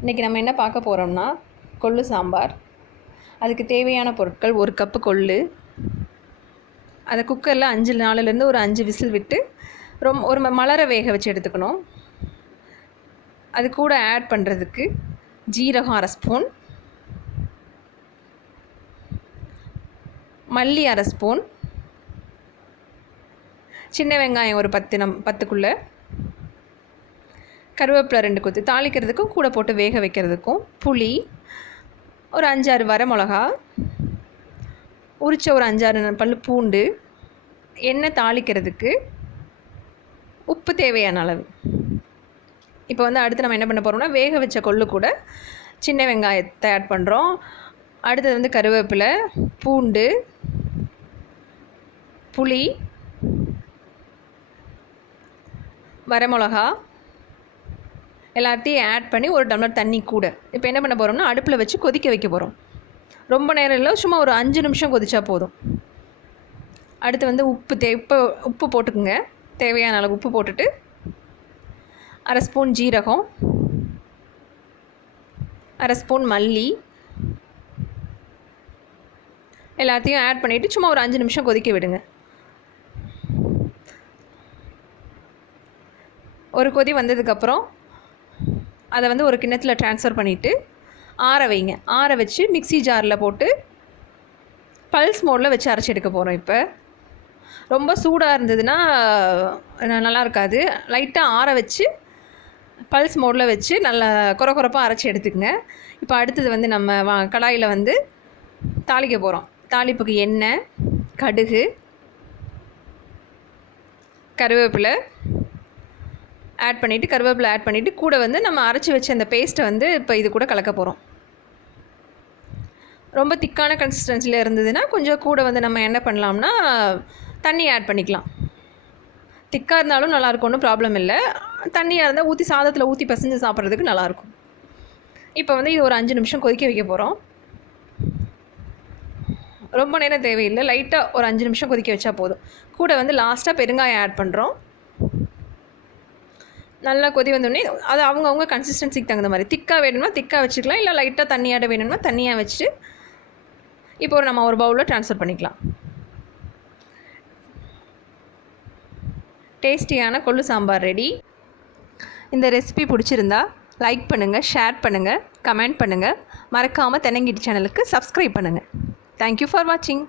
இன்றைக்கி நம்ம என்ன பார்க்க போகிறோம்னா கொள்ளு சாம்பார். அதுக்கு தேவையான பொருட்கள்: 1 கப்பு கொள்ளு. அதை குக்கரில் 4லேருந்து ஒரு 5 விசில் விட்டு ஒரு மலர வேக வச்சு எடுத்துக்கணும். அது கூட ஆட் பண்ணுறதுக்கு ஜீரகம் 1/2 ஸ்பூன், மல்லி 1/2 ஸ்பூன், சின்ன வெங்காயம் ஒரு 10க்குள்ளே, கருவேப்பிலை 2 கொத்து, தாளிக்கிறதுக்கும் கூட போட்டு வேக வைக்கிறதுக்கும், புளி ஒரு 5-6 வரமிளகா, உரிச்ச ஒரு 5-6 பல் பூண்டு, எண்ணெய் தாளிக்கிறதுக்கு, உப்பு தேவையான அளவு. இப்போ அடுத்து நம்ம என்ன பண்ண போகிறோம்னா, வேக வச்ச கொள்ளு கூட சின்ன வெங்காயத்தை ஆட் பண்ணுறோம். அடுத்தது கருவேப்பிலை, பூண்டு, புளி, வரமிளகா எல்லாத்தையும் ஆட் பண்ணி 1 டம்ளர் தண்ணி கூட. இப்போ என்ன பண்ண போகிறோம்னா, அடுப்பில் வச்சு கொதிக்க வைக்க போகிறோம். ரொம்ப நேரம் இல்லை, சும்மா ஒரு 5 நிமிஷம் கொதிச்சா போதும். அடுத்து உப்பு போட்டுக்குங்க. தேவையான அளவு உப்பு போட்டுட்டு 1/2 ஸ்பூன் ஜீரகம், 1/2 ஸ்பூன் மல்லி எல்லாத்தையும் ஆட் பண்ணிவிட்டு சும்மா ஒரு 5 நிமிஷம் கொதிக்க விடுங்க. ஒரு கொதி வந்ததுக்கப்புறம் அதை ஒரு கிண்ணத்தில் ட்ரான்ஸ்ஃபர் பண்ணிவிட்டு ஆற வைங்க. ஆற வச்சு மிக்ஸி ஜாரில் போட்டு பல்ஸ் மோடில் வச்சு அரைச்சி எடுக்க போகிறோம். இப்போ ரொம்ப சூடாக இருந்ததுன்னா நல்லா இருக்காது. லைட்டாக ஆற வச்சு பல்ஸ் மோடில் வச்சு நல்லா கொரப்பாக அரைச்சி எடுத்துக்கங்க. இப்போ அடுத்தது நம்ம கடாயில் தாளிக்க போகிறோம். தாளிப்புக்கு எண்ணெய், கடுகு, கருவேப்பிலை ஆட் பண்ணிவிட்டு கூட நம்ம அரைச்சி வச்ச அந்த பேஸ்ட்டை இப்போ இது கூட கலக்க போகிறோம். ரொம்ப திக்கான கன்சிஸ்டன்சியில் இருந்ததுன்னா கொஞ்சம் கூட நம்ம என்ன பண்ணலாம்னா தண்ணி ஆட் பண்ணிக்கலாம். திக்காக இருந்தாலும் நல்லாயிருக்கும், ஒன்றும் ப்ராப்ளம் இல்லை. தண்ணியாக இருந்தால் சாதத்தில் ஊற்றி பசஞ்சு சாப்பிட்றதுக்கு நல்லாயிருக்கும். இப்போ இது ஒரு 5 நிமிஷம் கொதிக்க வைக்க போகிறோம். ரொம்ப நேரம் தேவையில்லை, லைட்டாக ஒரு 5 நிமிஷம் கொதிக்க வச்சா போதும். கூட லாஸ்ட்டாக பெருங்காயம் ஆட் பண்ணுறோம். நல்லா கொதி வந்தோடனே அது அவங்கவுங்க கன்சிஸ்டன்சிக்கு தகுந்த மாதிரி திக்காக வேணும்னா திக்காக வச்சுக்கலாம், இல்லை லைட்டாக தண்ணியாட வேணும்னா தண்ணியாக வச்சுட்டு இப்போ நம்ம ஒரு பவுலில் ட்ரான்ஸ்ஃபர் பண்ணிக்கலாம். டேஸ்டியான கொள்ளு சாம்பார் ரெடி. இந்த ரெசிபி பிடிச்சிருந்தா லைக் பண்ணுங்கள், ஷேர் பண்ணுங்கள், கமெண்ட் பண்ணுங்கள். மறக்காமல் தென்னங்கிட்டி சேனலுக்கு சப்ஸ்கிரைப் பண்ணுங்கள். தேங்க்யூ ஃபார் வாட்சிங்.